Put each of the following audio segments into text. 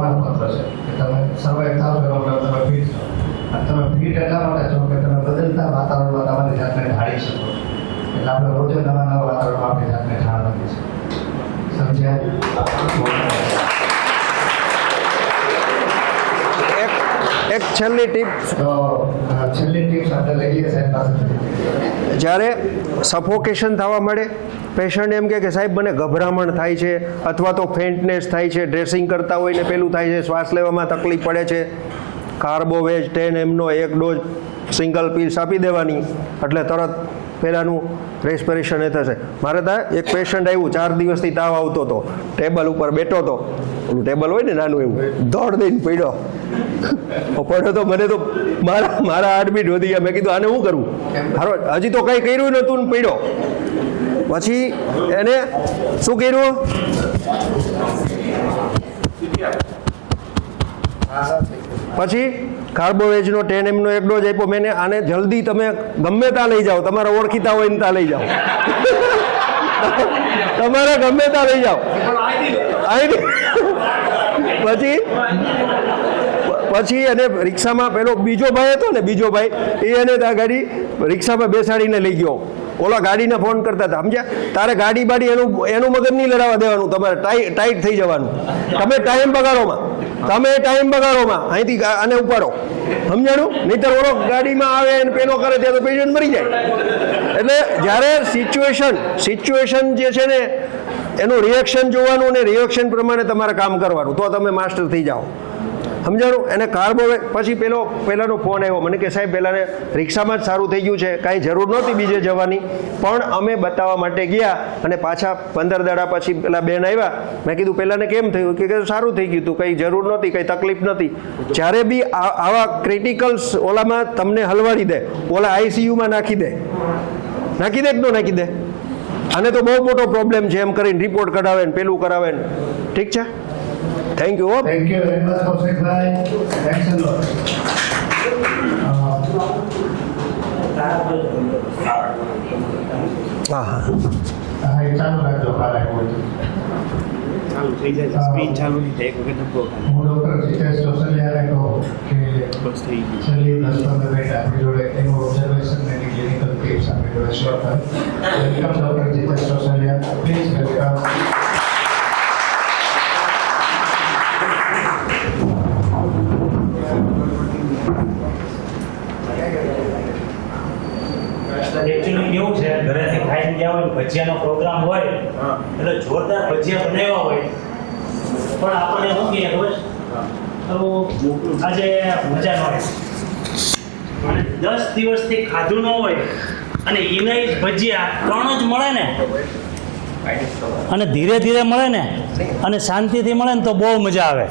પ્રમાણપત્ર છે કે તમે સર્વાઈવ થાવ છો એટલે તમે ફિટ છો. અને તમે ફિટ એટલા માટે છો કે તમે બદલતા વાતાવરણમાં તમારી જાતને ઢાળી શકો. એટલે આપણે રોજે નવા નવા વાતાવરણમાં આપણી જાતને ઢાળવાની છે. સમજ્યા? એક છેલ્લી ટીપ, તો છેલ્લી ટીપ્સ આપણે લઈએ સાહેબ પાસેથી. જ્યારે સફોકેશન થવા મળે, પેશન્ટ એમ કે સાહેબ મને ગભરામણ થાય છે અથવા તો ફેન્ટનેસ થાય છે, ડ્રેસિંગ કરતા હોય ને પેલું થાય છે, શ્વાસ લેવામાં તકલીફ પડે છે, કાર્બોવેજ 10 mનો એક ડોઝ સિંગલ પીલ્સ આપી દેવાની એટલે તરત પહેલાંનું રેસ્પિરેશન એ થશે. મારે ત્યાં એક પેશન્ટ આવ્યું, 4 દિવસથી તાવ આવતો હતો, ટેબલ ઉપર બેઠો હતો, ઓલું ટેબલ હોય ને નાનું એવું, દોડ દઈને પડ્યો તો મને તો મારા હાર્ટબીટ વધી ગયા. મેં કીધું આને શું કરવું, હજી તો કંઈ કર્યું નહોતું ને પડ્યો. પછી એને શું કર્યું, પછી કાર્બોવેજનો 10 mનો એક ડોઝ આપ્યો મેં. આને જલ્દી તમે ગમે ત્યાં લઈ જાઓ, તમારા ઓળખીતા હોય ને ત્યાં લઈ જાઓ, તમારે ગમે ત્યાં લઈ જાઓ. પછી એને રિક્ષામાં પેલો બીજો ભાઈ હતો ને, બીજો ભાઈ એ એને ત્યાં ગાડી રિક્ષામાં બેસાડીને લઈ ગયો. ઓલા ગાડીને ફોન કરતા હતા, સમજ્યા? તારે ગાડી બાડી એનું મગજ નહીં લડાવવા દેવાનું, તમારે ટાઈટ થઈ જવાનું. તમે ટાઈમ બગાડોમાં, અહીંથી આને ઉપાડો, સમજાણું? નહીંતર ઓલો ગાડીમાં આવે અને પેલો કરે ત્યાં તો પેશન્ટ મરી જાય. એટલે જ્યારે સિચ્યુએશન જે છે ને એનું રિએક્શન જોવાનું ને રિએક્શન પ્રમાણે તમારે કામ કરવાનું, તો તમે માસ્ટર થઈ જાઓ. સમજાણું? એને કાર્બોવેજ પછી પહેલાંનો ફોન આવ્યો મને કે સાહેબ પહેલાંને રિક્ષામાં જ સારું થઈ ગયું છે, કાંઈ જરૂર નહોતી બીજે જવાની, પણ અમે બતાવવા માટે ગયા અને પાછા 15 દાડા પછી પેલા બેન આવ્યા. મેં કીધું પહેલાંને કેમ થયું? કે સારું થઈ ગયું હતું, કંઈ જરૂર નહોતી, કંઈ તકલીફ નથી. જ્યારે બી આવા ક્રિટિકલ્સ ઓલામાં તમને હલવાડી દે, ઓલા ICUમાં નાખી દે કે ન નાખી દે, આને તો બહુ મોટો પ્રોબ્લેમ છે એમ કરીને રિપોર્ટ કઢાવે ને પેલું કરાવે ને. ઠીક છે, thank you. Thank you very much, Kaushikbhai. Thanks a lot. હા, એ ચાલુ રાખજો, કાલે હોય તો. ચાલુ થઈ જાય, સ્ક્રીન ચાલુ નહીં થાય, એક વખત નંબર હું ડૉક્ટર જીતેશ ચોસલિયાને કહું કે બસ થઈ ગયું. છેલ્લી 10-15 મિનિટ આપણી જોડે એનું ઓબ્ઝર્વેશન અને એની ક્લિનિકલ ટિપ્સ આપણી જોડે શેર કરે. Welcome doctor Jitesh Chosaliya, please welcome. Actually કેવું છે, ઘરેથી ખાઈને ગયા હોય, ભજીયાનો પ્રોગ્રામ હોય એટલે જોરદાર ભજીયા બનાવ્યા હોય, પણ આપણને શું કહીએ ખબર તો આજે મજા ન આવે. અને 10 દિવસથી ખાધું ન હોય અને એને જ ભજીયા 3 જ મળે ને, અને ધીરે ધીરે મળે ને અને શાંતિથી મળે ને તો બહુ મજા આવે.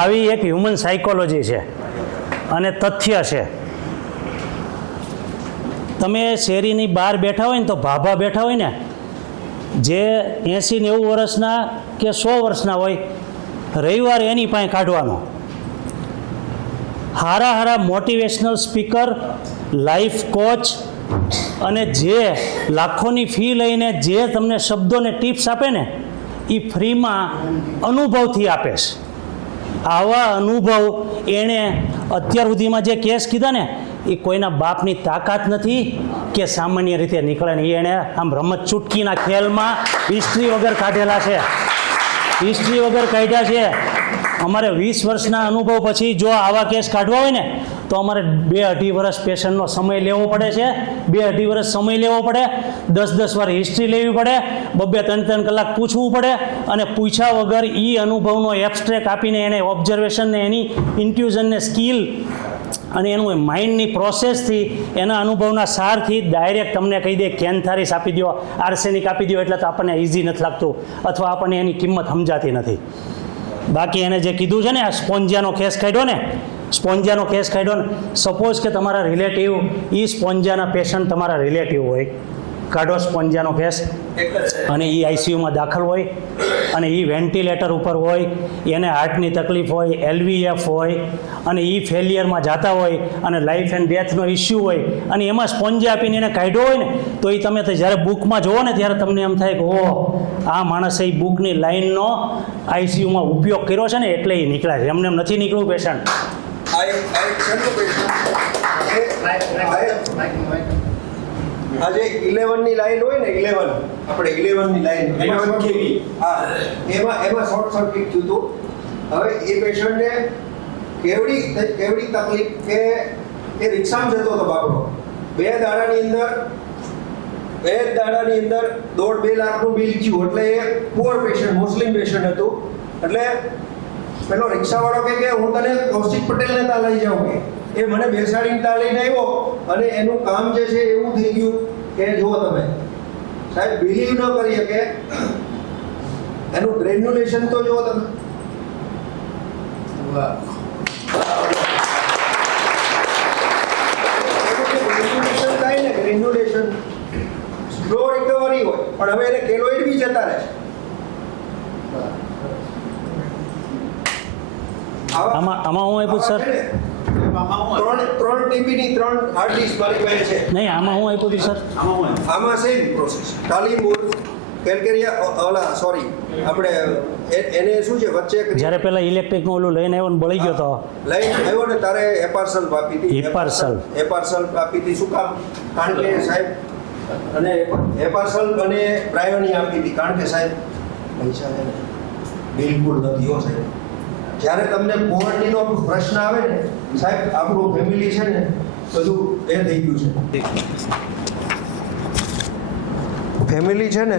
આવી એક હ્યુમન સાયકોલોજી છે અને તથ્ય છે. તમે શેરીની બહાર બેઠા હોય ને તો ભાભા બેઠા હોય ને, જે 80-90 વર્ષના કે 100 વર્ષના હોય, રવિવારે એની પાસે કાઢવાનો. હારા મોટિવેશનલ સ્પીકર, લાઈફ કોચ અને જે લાખોની ફી લઈને જે તમને શબ્દોને ટિપ્સ આપે ને એ ફ્રીમાં અનુભવથી આપે છે. આવા અનુભવ એણે અત્યાર સુધીમાં જે કેસ કીધા ને એ કોઈના બાપની તાકાત નથી કે સામાન્ય રીતે નીકળે ને. એણે આમ રમત ચૂટકીના ખેલમાં હિસ્ટ્રી વગર કાઢેલા છે, હિસ્ટ્રી વગર કાઢ્યા છે. અમારે 20 વર્ષના અનુભવ પછી જો આવા કેસ કાઢવા હોય ને તો અમારે 2-2.5 વર્ષ પેશન્ટનો સમય લેવો પડે છે, 2-2.5 વર્ષ સમય લેવો પડે, 10-10 વાર હિસ્ટ્રી લેવી પડે, 2-3 કલાક પૂછવું પડે, અને પૂછ્યા વગર એ અનુભવનો એબ્સ્ટ્રેક્ટ આપીને એને ઓબ્ઝર્વેશનને એની ઇન્ટ્યુઝનને સ્કિલ અને એનું માઇન્ડની પ્રોસેસથી એના અનુભવના સારથી ડાયરેક્ટ તમને કહી દે કેન્થારીસ આપી દો, આર્સેનિક આપી દો, એટલે તો આપણને ઇઝી નથી લાગતું અથવા આપણને એની કિંમત સમજાતી નથી. બાકી એને જે કીધું છે ને, આ સ્પોન્જિયાનો કેસ કાઢ્યો ને, સપોઝ કે તમારા રિલેટિવ એ સ્પોન્જિયાના પેશન્ટ તમારા રિલેટિવ હોય, કાઢો સ્પોન્જાનો કેસ, અને એ આઈસીયુમાં દાખલ હોય અને એ વેન્ટિલેટર ઉપર હોય, એને હાર્ટની તકલીફ હોય, LVF હોય, અને એ ફેલિયરમાં જતા હોય અને લાઈફ એન્ડ ડેથનો ઇસ્યુ હોય, અને એમાં સ્પોન્જા આપીને એને કાઢ્યો હોય ને, તો એ તમે તો જ્યારે બુકમાં જુઓ ને ત્યારે તમને એમ થાય કે ઓહ, આ માણસે એ બુકની લાઈનનો આઈસીયુમાં ઉપયોગ કર્યો છે ને એટલે એ નીકળ્યા છે, એમને એમ નથી નીકળ્યું પેશન્ટ. આજે 11 ની લાઈન હોય ને, 11 આપણે 11 ની લાઈન, એમાં શોર્ટ સર્કિટ થયું હતું. હવે એ પેશન્ટને કેવડી તકલીફ કે એ રિક્ષામાં જતો હતો બાપડો, 2 દાડાની અંદર 1.5-2 લાખનું બિલ થયું. એટલે એ પુઅર પેશન્ટ, મુસ્લિમ પેશન્ટ હતું. એટલે પેલો રિક્ષાવાળો કે હું તને કૌશિક પટેલને ત્યાં લઈ જાઉં, કે એ મને બેસાડીને ત્યાં લઈને આવ્યો, અને એનું કામ જે છે એવું થઈ ગયું કે જુઓ તમે સાહેબ, બિલીવ ન કરી શકે, એનું ગ્રેન્યુલેશન તો જુઓ તમે. ગ્રેન્યુલેશન થાય ને, ગ્રેન્યુલેશન સ્લો રિકવરી હોય, પણ હવે એને કેલોઇડ બી જતા રહે છે. આમાં હું આપ્યું સર, 3 TB ની 3 હાર્ડ ડિસ્ક મારી પાસે છે. નહીં, આમાં હું આપ્યું હતું સર, આમાં સેમ પ્રોસેસ. તાલીમુર કેલકેરિયા ઓલા સોરી આપણે એને શું છે વચ્ચે જ્યારે પેલા ઇલેક્ટ્રિકનું ઓલું લઈને આવ્યો ને બળી ગયો તો લઈને આવ્યો ને તારે એપાર્સલ આપી હતી. એપાર્સલ આપી હતી. શું કામ? કારણ કે સાહેબ, અને એપાર્સલ અને પ્રાયોની આપી હતી કારણ કે સાહેબ પૈસા છે ને બિલકુલ નથી હો સાહેબ. જ્યારે તમને પોવર્ટીનો પ્રશ્ન આવે ને સાહેબ, આપણું ફેમિલી છે ને બધું એ થઈ ગયું છે. ફેમિલી છે ને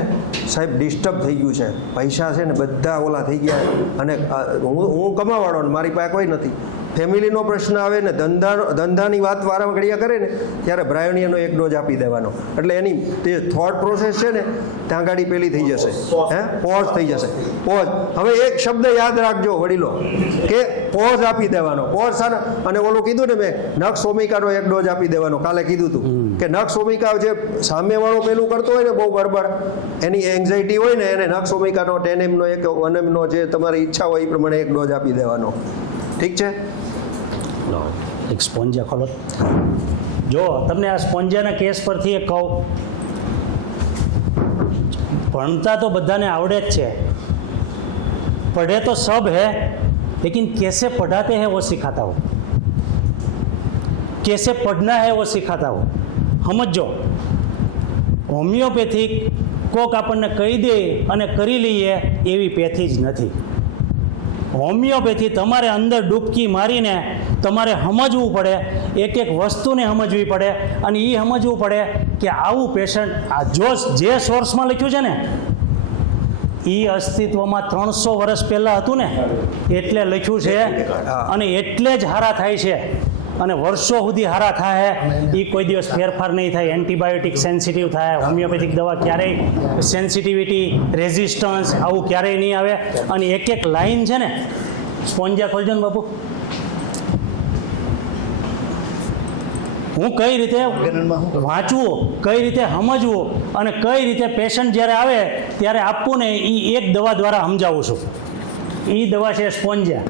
સાહેબ ડિસ્ટર્બ થઈ ગયું છે. પૈસા છે ને બધા ઓલા થઈ ગયા, અને હું કમાવાળો ને મારી પાસે કોઈ નથી. ફેમિલીનો પ્રશ્ન આવે ને ધંધાની વાત વારંવાર ઘડિયા કરે ને ત્યારે બ્રાયોનિયાનો 1 ડોઝ આપી દેવાનો. એટલે એની તે થોટ પ્રોસેસ છે ને ત્યાં ગાડી પેલી થઈ જશે, પોઝ થઈ જશે. પોઝ. હવે એક શબ્દ યાદ રાખજો વડીલો, કે પોઝ આપી દેવાનો. પોઝ છે ને, અને ઓલું કીધું ને મેં, નક્ષ ઓમિકાનો 1 ડોઝ આપી દેવાનો. કાલે કીધું હતું કે નક્ષ ઓમિકા જે સામેવાળો પેલું કરતો હોય ને બહુ ગડબડ, એની એન્ઝાઇટી હોય ને, એને નક્ષ ઓમિકાનો 10 mનો 1 mનો જે તમારી ઈચ્છા હોય એ પ્રમાણે 1 ડોઝ આપી દેવાનો. ઠીક છે? એક સ્પોન્જા ખોલો. જો તમને આ સ્પોન્જાના કેસ પરથી એક કહું, ભણતા તો બધાને આવડે જ છે, पढ़े तो सब है लेकिन कैसे पढ़ाते हैं वो सिखाता हो, कैसे पढ़ना है वो सिखाता हो. સમજો, હોમિયોપેથિક કોક આપણને કહી દે અને કરી લઈએ એવી પેથી જ નથી. હોમિયોપેથી તમારે અંદર ડૂબકી મારીને તમારે સમજવું પડે, એક એક વસ્તુને સમજવી પડે, અને એ સમજવું પડે કે આવું પેશન્ટ આ જો જે સોર્સમાં લખ્યું છે ને એ અસ્તિત્વમાં 300 વર્ષ પહેલાં હતું ને એટલે લખ્યું છે, અને એટલે જ હારા થાય છે, અને વર્ષો સુધી હારા થાય. એ કોઈ દિવસ ફેરફાર નહીં થાય. એન્ટીબાયોટિક સેન્સિટિવ થાય, હોમિયોપેથિક દવા ક્યારેય સેન્સિટિવિટી, રેઝિસ્ટન્સ આવું ક્યારેય નહીં આવે. અને એક એક લાઈન છે ને, સ્પોન્જા ખોલજો ને બાપુ, હું કઈ રીતે વાંચવું, કઈ રીતે સમજવું, અને કઈ રીતે પેશન્ટ જ્યારે આવે ત્યારે આપવું ને એ એક દવા દ્વારા સમજાવું છું. એ દવા છે સ્પોન્જા.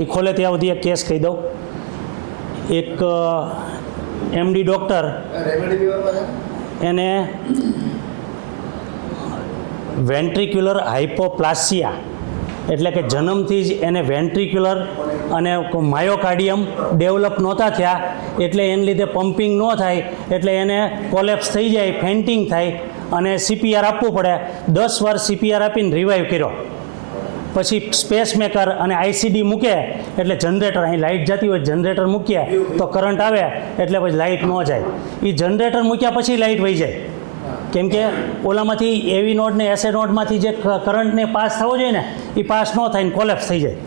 એ ખોલે ત્યાં સુધી એક કેસ કહી દઉં. એક MD ડૉક્ટર, એને વેન્ટ્રિક્યુલર હાઇપોપ્લાસિયા એટલે કે જન્મથી જ એને વેન્ટ્રિક્યુલર અને માયોકાર્ડિયમ ડેવલપ નહોતા થયા, એટલે એને લીધે પમ્પિંગ ન થાય, એટલે એને કોલેપ્સ થઈ જાય, ફેન્ટિંગ થાય, અને CPR આપવું પડે. 10 વાર CPR આપીને રિવાઈવ કર્યો. પછી સ્પેસમેકર અને ICD મૂકે એટલે જનરેટર, અહીં લાઇટ જતી હોય જનરેટર મૂકીએ તો કરંટ આવે, એટલે પછી લાઇટ ન જાય. એ જનરેટર મૂક્યા પછી લાઇટ વહી જાય, કેમ કે ઓલામાંથી AV નોડ ને SA નોડમાંથી જે કરંટને પાસ થવો જોઈએ ને એ પાસ ન થાય ને કોલેપ્સ થઈ જાય.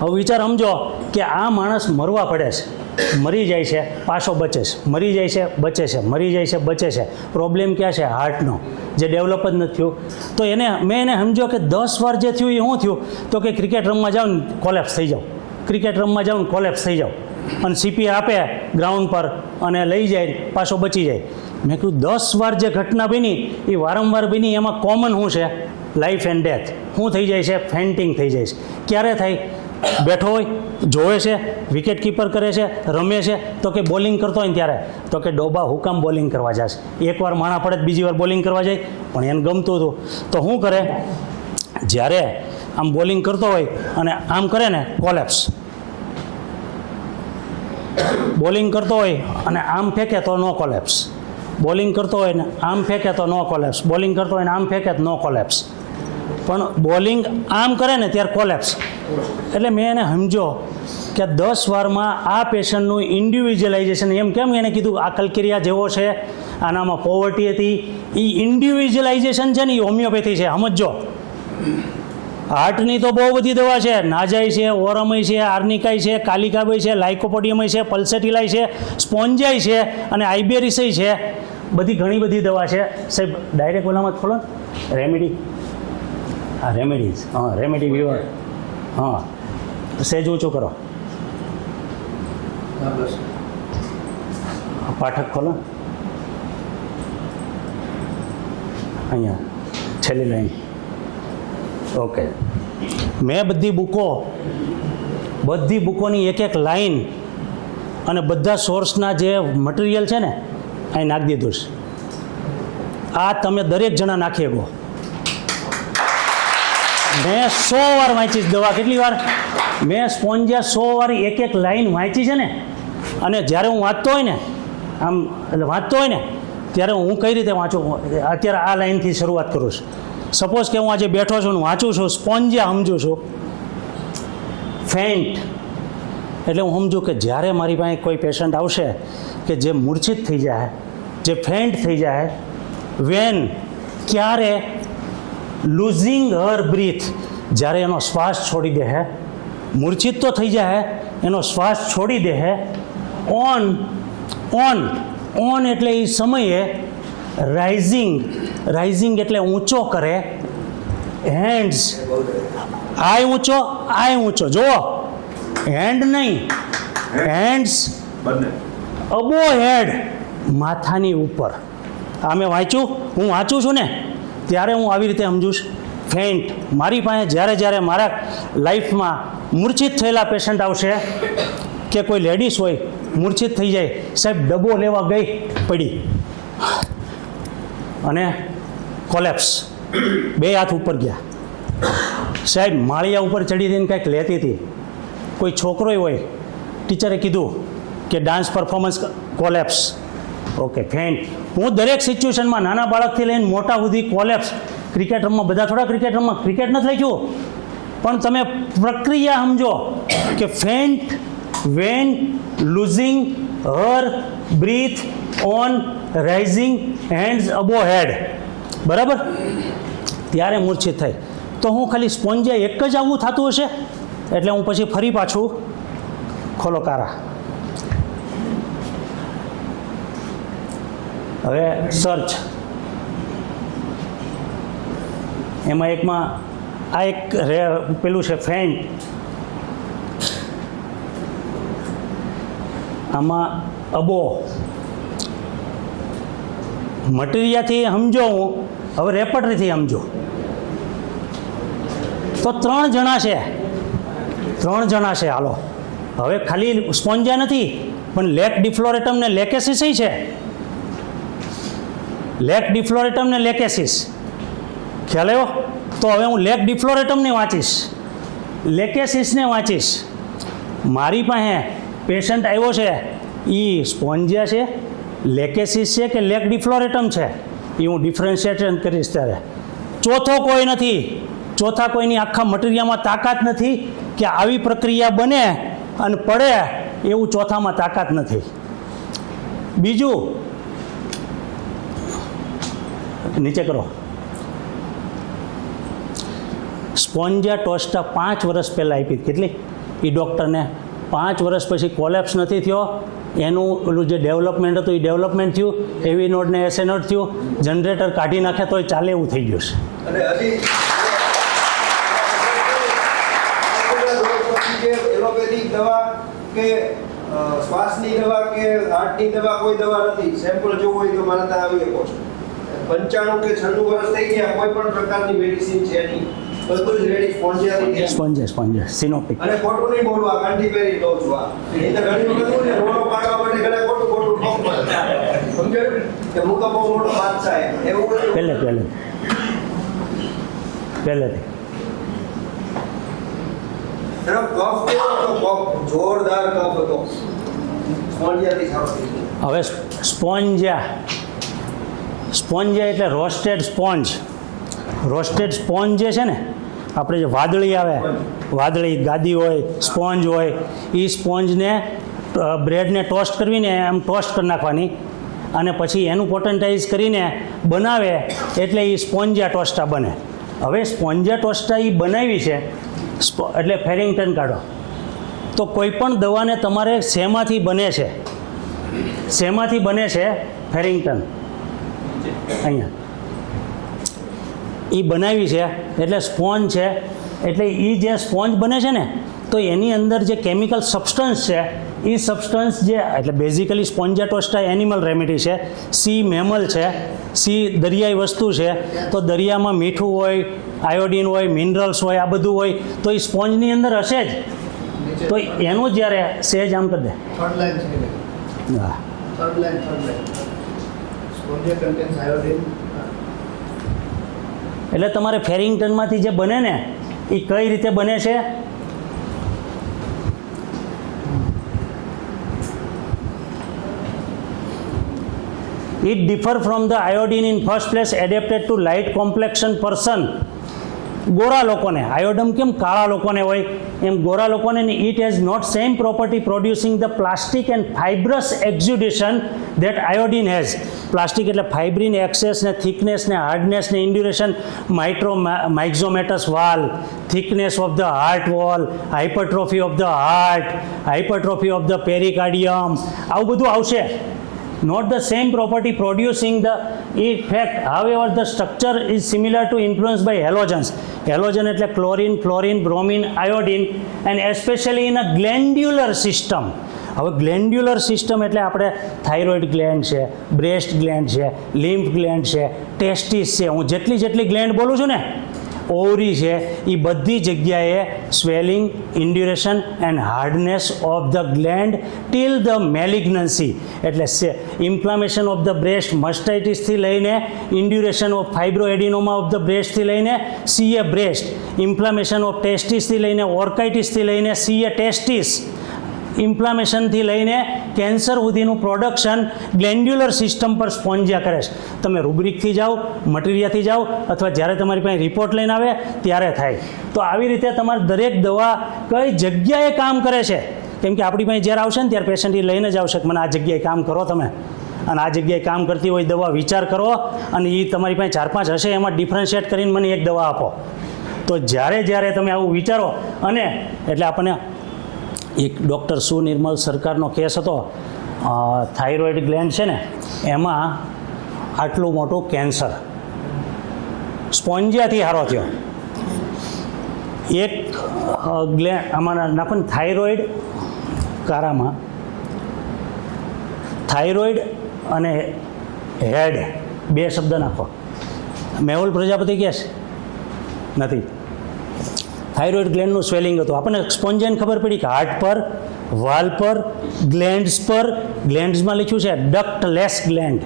હવે વિચાર સમજો, કે આ માણસ મરવા પડે છે, મરી જાય છે પાછો બચે છે, મરી જાય છે બચે છે, મરી જાય છે બચે છે. પ્રોબ્લેમ ક્યાં છે? હાર્ટનો, જે ડેવલપ જ નથી થયું. તો મેં એને સમજો કે 10 વાર જે થયું એ શું થયું? તો કે ક્રિકેટ રમવા જાઓ ને કોલેપ્સ થઈ જાઓ, ક્રિકેટ રમવા જાઓ ને કોલેપ્સ થઈ જાઓ, અને સીપી આપે ગ્રાઉન્ડ પર અને લઈ જાય પાછો બચી જાય. મેં કીધું 10 વાર જે ઘટના બની એ વારંવાર બની, એમાં કોમન શું છે? Life and death. શું થઈ જાય છે? ફેન્ટિંગ થઈ જાય છે. ક્યારે થાય? બેઠો હોય, જોવે છે, વિકેટ કીપર કરે છે, રમે છે, તો કે બોલિંગ કરતો હોય ને ત્યારે તો કે ડોબા હુકામ બોલિંગ કરવા જશે. એકવાર માણા પડે તો બીજી વાર બોલિંગ કરવા જાય, પણ એને ગમતું હતું તો શું કરે? જ્યારે આમ બોલિંગ કરતો હોય અને આમ કરે ને કોલેપ્સ, બોલિંગ કરતો હોય અને આમ ફેંકે તો નો કોલેપ્સ, બોલિંગ કરતો હોય ને આમ ફેંકે તો નો કોલેપ્સ, બોલિંગ કરતો હોય ને આમ ફેંકે તો નો કોલેપ્સ. પણ બોલિંગ આમ કરે ને ત્યારે કોલેપ્સ. એટલે મેં એને સમજો કે 10 વારમાં આ પેશન્ટનું ઇન્ડિવિજ્યુઅલાઇઝેશન, એમ કેમ એને કીધું આ કલકિરિયા જેવો છે, આનામાં પોવર્ટી હતી, એ ઇન્ડિવિજ્યુઅલાઇઝેશન છે ને એ હોમિયોપેથી છે. સમજો, હાર્ટની તો બહુ બધી દવા છે, નાજાઈ છે, ઓરમય છે, આર્નિકાઈ છે, કાલિકાબાઈ છે, લાઇકોપોડિયમય છે, પલ્સેટિલાઈ છે, સ્પોન્જાઈ છે અને આઇબેરિસઈ છે. બધી ઘણી બધી દવા છે. સાહેબ ડાયરેક્ટ ઓલામાં ખોલો રેમેડી, હા રેમેડીઝ, હા રેમેડી વ્યુઅર, હા સહેજ ઊંચું કરો, પાઠક ખોલો અહીંયા છેલ્લી લાઈન. ઓકે, મેં બધી બુકોની એક લાઈન અને બધા સોર્સના જે મટીરિયલ છે ને અહીં નાખી દીધું છે. આ તમે દરેક જણા નાખી શકો. મેં 100 વાર વાંચી દવા. કેટલી વાર? મેં સ્પોન્જિયા 100 વાર એક લાઈન વાંચી છે ને. અને જ્યારે હું વાંચતો હોય ને, આમ એટલે વાંચતો હોય ને ત્યારે હું કઈ રીતે વાંચું? અત્યારે આ લાઈનથી શરૂઆત કરું છું. સપોઝ કે હું આજે બેઠો છું ને વાંચું છું, સ્પોન્જિયા સમજું છું. ફેન્ટ એટલે હું સમજું કે જ્યારે મારી પાસે કોઈ પેશન્ટ આવશે કે જે મૂર્છિત થઈ જાય, જે ફેન્ટ થઈ જાય, વેન ક્યારે લૂઝિંગ હર બ્રીથ, જ્યારે એનો શ્વાસ છોડી દે, મૂર્છિત તો થઈ જાય, એનો શ્વાસ છોડી દે, ઓન એટલે એ સમયે રાઇઝિંગ એટલે ઊંચો કરે, હેન્ડ્સ આય ઊંચો જુઓ, હેન્ડ નહીં, હેન્ડ્સ અબો હેડ, માથાની ઉપર. આ મેં વાંચ્યું, હું વાંચું છું ને ત્યારે હું આવી રીતે સમજું છું. ફેન્ટ મારી પાસે જ્યારે મારા લાઈફમાં મૂર્છિત થયેલા પેશન્ટ આવશે કે કોઈ લેડીઝ હોય મૂર્છિત થઈ જાય, સાહેબ ડબ્બો લેવા ગઈ પડી અને કોલેપ્સ, 2 હાથ ઉપર ગયા, સાહેબ માળિયા ઉપર ચડી દઈને કંઈક લેતી હતી, કોઈ છોકરોય હોય, ટીચરે કીધું કે dance performance, collapse. Okay, faint. હું દરેક સિચ્યુએશનમાં નાના બાળકથી લઈને મોટા સુધી કોલેપ્સ. ક્રિકેટ રમવા બધા થોડા ક્રિકેટ રમવા, ક્રિકેટ નથી રાખ્યું, પણ તમે પ્રક્રિયા સમજો કે faint when losing her breath on raising hands above head, બરાબર? ત્યારે મૂર્છિત થાય. તો હું ખાલી સ્પોન્જિયા એક જ આવું થતું હશે એટલે હું પછી ફરી પાછું ખોલો કારા. હવે સર્ચ, એમાં એકમાં આ એક પેલું છે ફેન્ટ, આમાં અબો. મટીરિયાથી સમજો હું, હવે રેપર્ટરીથી સમજો તો 3 જણા છે. હાલો, હવે ખાલી સ્પોન્જિયા નથી પણ લેક ડિફ્લોરેટમ ને લેકેસિસ છે. લેક ડિફ્લોરેટમ ને લેકેસિસ ખ્યાલ આવ્યો? તો હવે હું લેક ડિફ્લોરેટમને વાંચીશ, લેકેસિસને વાંચીશ. મારી પાસે પેશન્ટ આવ્યો છે, એ સ્પોન્જિયા છે, લેકેસિસ છે કે લેક ડિફ્લોરેટમ છે, એ હું ડિફરન્શિએશન કરીશ. ત્યારે ચોથો કોઈ નથી, ચોથા કોઈની આખા મટીરિયામાં તાકાત નથી કે આવી પ્રક્રિયા બને અને પડે, એવું ચોથામાં તાકાત નથી. બીજું નીચે કરો. સ્પોન્જિયા ટોસ્ટા 5 વર્ષ પહેલાં આપી. કેટલી? એ ડૉક્ટરને 5 વર્ષ પછી કોલેપ્સ નથી થયો. એનું ઓલું જે ડેવલપમેન્ટ હતું એ ડેવલપમેન્ટ થયું, એવી નોડને એસએ નોડ થયું, જનરેટર કાઢી નાખે તોય ચાલે એવું થઈ ગયું છે. અને હજી એલોપેથિક દવા કે શ્વાસની દવા કે હાર્ટની દવા કોઈ દવા નથી. સેમ્પલ જોવું હોય તો મારા ત્યાં આવી શકો છો. 95 કે 96 વર્ષ થઈ ગયા, કોઈ પણ પ્રકારની મેડિસિન છે નહીં, બધું જ રેડી સ્પોન્જિયા સ્પોન્જે સિનોપિક. અને ખોટું નહીં બોલવું, આ કાંઠી પહેરી લઉં છું. આ એ તો ઘણી વખત હોય ને, રોડો પાડવા માટે ઘણા ખોટું ઠોક પડે. સમજાયું કે મુકા બહુ મોટો બાદશાહ એવું બધું પહેલેથી એનો કફ કેવો હતો? કફ જોરદાર કફ હતો. સ્પોન્જિયાથી સારો થઈ ગયો. હવે સ્પોન્જિયા એટલે રોસ્ટેડ સ્પોન્જ. રોસ્ટેડ સ્પોન્જ જે છે ને, આપણે જે વાદળી આવે, વાદળી ગાદી હોય, સ્પોન્જ હોય, એ સ્પોન્જને બ્રેડને ટોસ્ટ કરવીને એમ ટોસ્ટ કરી નાખવાની, અને પછી એનું પોટન્ટાઇઝ કરીને બનાવે એટલે એ સ્પોન્જિયા ટોસ્ટા બને. હવે સ્પોન્જિયા ટોસ્ટા એ બનાવી છે એટલે ફેરિંગ્ટન કાઢો. તો કોઈ પણ દવાને તમારે શેમાંથી બને છે? શેમાંથી બને છે ફેરિંગ્ટન? અહીંયા એ બનાવી છે એટલે સ્પોન્જ છે. એટલે એ જે સ્પોન્જ બને છે ને, તો એની અંદર જે કેમિકલ સબસ્ટન્સ છે, એ સબસ્ટન્સ જે એટલે બેઝિકલી સ્પોન્જિયા ટોસ્ટા એનિમલ રેમેડી છે. સી મેમલ છે, સી દરિયાઈ વસ્તુ છે. તો દરિયામાં મીઠું હોય, આયોડિન હોય, મિનરલ્સ હોય, આ બધું હોય, તો એ સ્પોન્જની અંદર હશે જ. તો એનું જ્યારે સહેજ આમ કરી દે, થર્ડ લાઈન છે. હા, થર્ડ લાઈન સ્પોન્જિયા કન્ટેન્સ આયોડિન. એટલે તમારે ફેરિંગ્ટનમાંથી જે બને ને, એ કઈ રીતે બને છે? It differ from the iodine in first place adapted to light complexion person. ગોરા લોકોને આયોડમ કેમ કાળા લોકોને હોય એમ ગોરા લોકોને it has not same property producing the plastic and fibrous exudation that iodine has. Plastic એટલે ફાઇબ્રિન એક્સેસ ને થિકનેસ ને hardness ને induration, myxomatous wall, thickness of the heart wall, hypertrophy of the heart, hypertrophy of the pericardium, આવું બધું આવશે. Not the same property producing the effect. However, the structure is similar to influenced by halogens. Halogen એટલે chlorine, fluorine, bromine, iodine, and especially in a glandular system. હવે ગ્લેન્ડ્યુલર system એટલે આપણે thyroid gland છે, breast gland છે, lymph gland છે, testis છે, હું જેટલી ગ્લેન્ડ બોલું છું ને, ઓવરી છે, એ બધી જગ્યાએ swelling, induration and hardness of the gland till the malignancy. એટલે ઇન્ફ્લામેશન ઓફ ધ બ્રેસ્ટ, મસ્ટાઇટિસથી લઈને induration of fibroadenoma of the બ્રેસ્ટથી લઈને સીએ બ્રેસ્ટ, ઇન્ફ્લામેશન ઓફ ટેસ્ટિસથી લઈને ઓર્કાઇટિસથી લઈને સીએ ટેસ્ટિસ, ઇન્ફ્લામેશનથી લઈને કેન્સર સુધીનું પ્રોડક્શન ગ્લેન્ડ્યુલર સિસ્ટમ પર સ્પોન્જિયા કરે છે. તમે રૂબ્રિકથી જાઓ, મટીરિયાથી જાઓ, અથવા જ્યારે તમારી પાસે રિપોર્ટ લઈને આવે ત્યારે થાય. તો આવી રીતે તમારે દરેક દવા કઈ જગ્યાએ કામ કરે છે, કેમ કે આપણી પાસે જ્યારે આવશે ને ત્યારે પેશન્ટ એ લઈને જ આવશે કે મને આ જગ્યાએ કામ કરો તમે, અને આ જગ્યાએ કામ કરતી હોય દવા વિચાર કરો, અને એ તમારી પાસે 4-5 હશે, એમાં ડિફરન્શિએટ કરીને મને એક દવા આપો. તો જ્યારે તમે આવું વિચારો, અને એટલે આપણને એક ડૉક્ટર સુનિર્મલ સરકારનો કેસ હતો, થાઇરોઇડ ગ્લેન્ડ છે ને, એમાં આટલું મોટું કેન્સર સ્પોન્જિયાથી હારો થયો. એક ગ્લેન્ડ આમાં નાખો ને, થાઇરોઇડ કારામાં થાઇરોઇડ અને હેડ 2 શબ્દ નાખો. મેહુલ પ્રજાપતિ કહે છે નથી. થાઇરોઇડ ગ્લેન્ડનું સ્વેલિંગ હતું. આપણને સ્પોન્જિયાને ખબર પડી કે હાર્ટ પર, વાલ પર, ગ્લેન્ડ્સ પર, ગ્લેન્ડ્સમાં લખ્યું છે ડક્ટલેસ ગ્લેન્ડ,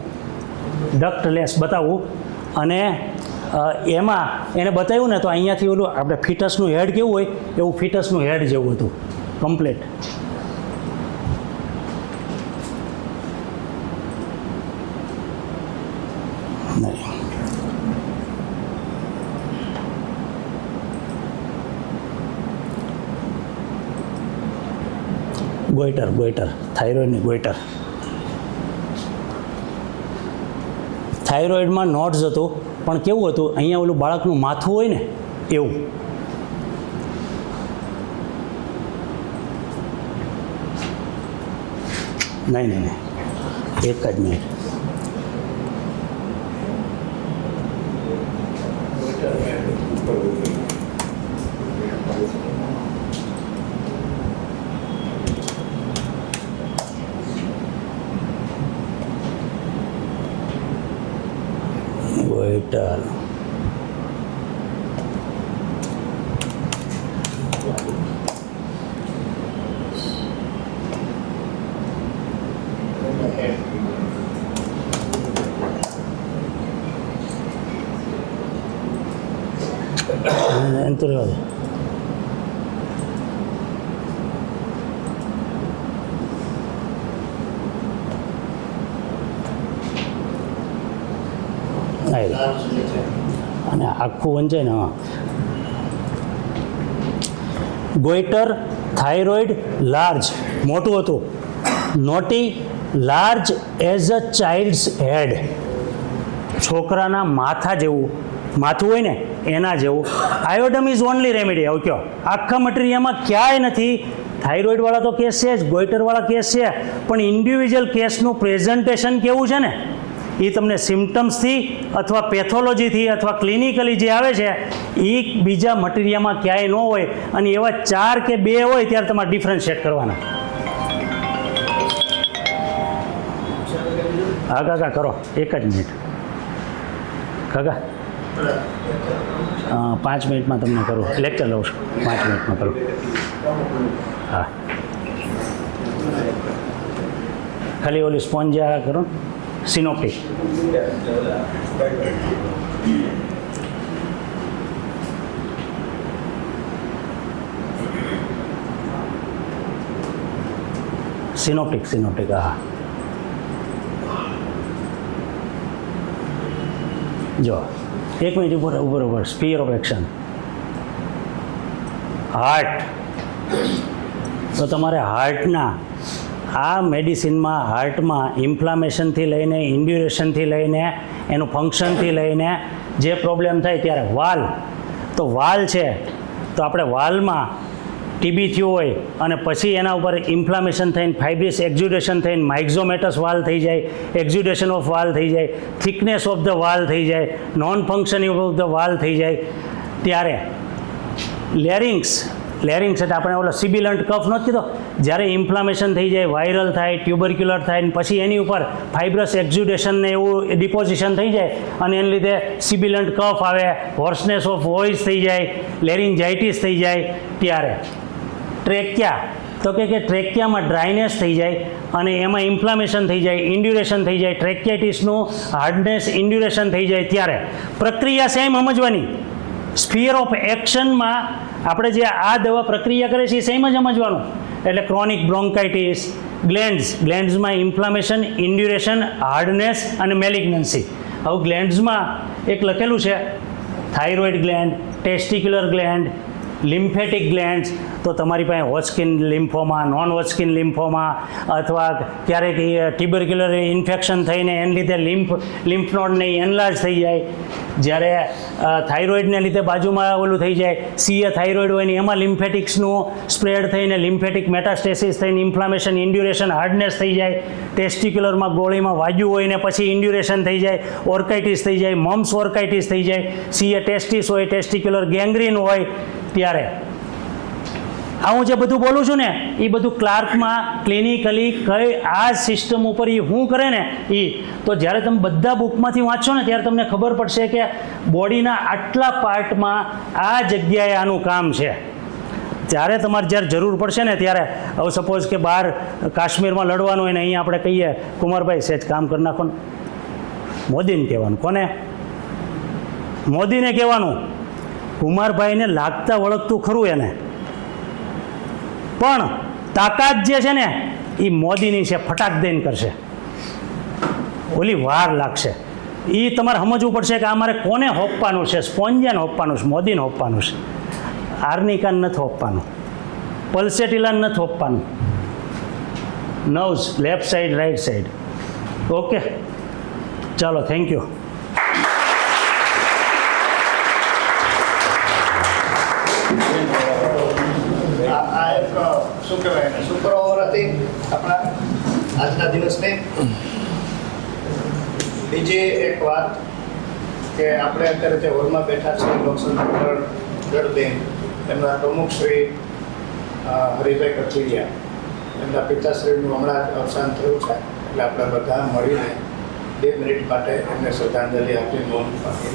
ડક્ટલેસ બતાવું. અને એમાં એને બતાવ્યું ને, તો અહીંયાથી ઓલું આપણે ફિટસનું હેડ કેવું હોય એવું ફિટસનું હેડ જેવું હતું કમ્પ્લીટ. નહીં, ગોઈટર, થાઇરોઇડની ગોઈટર. થાઇરોઇડમાં નોડ્સ હતું, પણ કેવું હતું, અહીંયા ઓલું બાળકનું માથું હોય ને એવું. નહીં નહીં નહીં, એક જ મિનિટ. વેટર એમ તો રહેવા દે. અને આખું વંચાય ને. હા, ગોઈટર થાઇરોઇડ લાર્જ, મોટું હતું. Knotty large as a child's head, છોકરાના માથા જેવું માથું હોય ને એના જેવું. Iodum is only remedy. આવું કહો, આખા મટીરિયલમાં ક્યાંય નથી. થાઇરોઇડવાળા તો કેસ છે જ, ગોઈટરવાળા કેસ છે, પણ ઇન્ડિવિજ્યુઅલ કેસનું પ્રેઝન્ટેશન કેવું છે ને એ તમને સિમ્ટમ્સથી અથવા પેથોલોજીથી અથવા ક્લિનિકલી જે આવે છે એ બીજા મટીરિયલમાં ક્યાંય ન હોય. અને એવા 4 કે 2 હોય ત્યારે તમારે ડિફરન્શિએટ કરવાના. હા કાકા કરો, એક જ મિનિટ કાકા. 5 મિનિટમાં તમને કરું, લેક્ચર લઉં છું, 5 મિનિટમાં કરું. હા, ખાલી ઓલી સ્પોન્જિયા કરો, સિનોપ્ટિક. સિનોપ્ટિક હા. જો 1 મિનિટ ઉપર સ્પીયર ઓફ એક્શન. હાર્ટ, તો તમારે હાર્ટના આ મેડિસિનમાં હાર્ટમાં ઇન્ફ્લામેશનથી લઈને ઇન્ડ્યુરેશનથી લઈને એનું ફંક્શનથી લઈને જે પ્રોબ્લેમ થાય ત્યારે વાલ, તો વાલ છે તો આપણે વાલમાં ટીબી થયું હોય અને પછી એના ઉપર ઇન્ફ્લામેશન થઈને ફાઇબ્રિસ એક્ઝ્યુડેશન થઈને માઇક્ઝોમેટસ વાલ થઈ જાય, એક્ઝ્યુડેશન ઓફ વાલ થઈ જાય, થિકનેસ ઓફ ધ વાલ થઈ જાય, નોન ફંક્શનિંગ ઓફ ધ વાલ થઈ જાય, ત્યારે લેરિંગ્સ એટલે આપણે ઓલો સિબિલન્ટ કફ નથી કીધો, જ્યારે ઇન્ફ્લામેશન થઈ જાય, વાયરલ થાય, ટ્યુબરક્યુલર થાય ને પછી એની ઉપર ફાઇબ્રસ એક્ઝ્યુડેશન ને એવું ડિપોઝિશન થઈ જાય અને એને લીધે સિબિલન્ટ કફ આવે, હોર્સનેસ ઓફ વોઇસ થઈ જાય, લેરિન્જાઇટિસ થઈ જાય. ત્યારે ટ્રેકિયા, તો કે ટ્રેકિયામાં ડ્રાયનેસ થઈ જાય અને એમાં ઇન્ફ્લામેશન થઈ જાય, ઇન્ડ્યુરેશન થઈ જાય, ટ્રેકિયાઇટિસનું હાર્ડનેસ ઇન્ડ્યુરેશન થઈ જાય. ત્યારે પ્રક્રિયા સેમ સમજવાની. સ્ફિયર ઓફ એક્શનમાં આપણે જે આ દવા પ્રક્રિયા કરે છે એ સેમ જ સમજવાનું. એટલે ક્રોનિક બ્રોન્કાઇટિસ, ગ્લેન્ડ્સમાં ઇન્ફ્લામેશન, ઇન્ડ્યુરેશન, હાર્ડનેસ અને મેલિગ્નન્સી. હવે ગ્લેન્ડ્સમાં એક લખેલું છે thyroid gland, testicular gland, lymphatic glands. તો તમારી પાસે Hodgkin lymphoma, non Hodgkin lymphoma અથવા ક્યારેક ટ્યુબરક્યુલર ઇન્ફેક્શન થઈને એને લીધે લિમ્ફ નોડને એનલાર્જ થઈ જાય. જ્યારે થાઇરોઇડને લીધે બાજુમાં ઓલું થઈ જાય, સીએ થાઇરોઇડ હોય ને એમાં લિમ્ફેટિક્સનું સ્પ્રેડ થઈને લિમ્ફેટિક મેટાસ્ટેસિસ થઈને ઇન્ફ્લામેશન, ઇન્ડ્યુરેશન, હાર્ડનેસ થઈ જાય. ટેસ્ટિક્યુલરમાં ગોળીમાં વાગ્યું હોય ને પછી ઇન્ડ્યુરેશન થઈ જાય, ઓર્કાઇટિસ થઈ જાય, મમ્સ ઓર્કાઇટિસ થઈ જાય, સીએ ટેસ્ટિસ હોય, ટેસ્ટિક્યુલર ગેંગ્રીન હોય. ત્યારે આ હું જે બધું બોલું છું ને એ બધું ક્લાર્કમાં ક્લિનિકલી કઈ આ સિસ્ટમ ઉપર એ શું કરે ને એ તો જ્યારે તમે બધા બુકમાંથી વાંચશો ને ત્યારે તમને ખબર પડશે કે બોડીના આટલા પાર્ટમાં આ જગ્યાએ આનું કામ છે. ત્યારે તમારે જ્યારે જરૂર પડશે ને ત્યારે, હવે સપોઝ કે બહાર કાશ્મીરમાં લડવાનું હોય ને અહીંયા આપણે કહીએ કુમારભાઈ સેજ કામ કરી નાખો ને, મોદીને કહેવાનું. કોને? મોદીને કહેવાનું. કુમારભાઈને લાગતા વળગતું ખરું એને, પણ તાકાત જે છે ને એ મોદીની છે, ફટાક દઈને કરશે. ઓલી વાર લાગશે. એ તમારે સમજવું પડશે કે આ મારે કોને હોપવાનું છે, સ્પોન્જિયાને હોપવાનું છે, મોદીને હોપવાનું છે. આર્નિકાને નથી હોપવાનું, પલ્સેટિલાને નથી હોપવાનું. Nerves left side, right side. Okay, ચાલો, થેન્ક યુ. શું કહેવાય, શુક્ર ઓવર હતી આપણા આજના દિવસને બીજી એક વાત કે આપણે અત્યારે જે હોલમાં બેઠા છીએ લોકસંગ્રહ ગઢબેન એમના પ્રમુખ શ્રી હરિભાઈ કથિરિયા એમના પિતાશ્રીનું હમણાં જ અવસાન થયું છે એટલે આપણે બધા મળીને 2 મિનિટ માટે એમને શ્રદ્ધાંજલિ આપી મૌન પામીએ.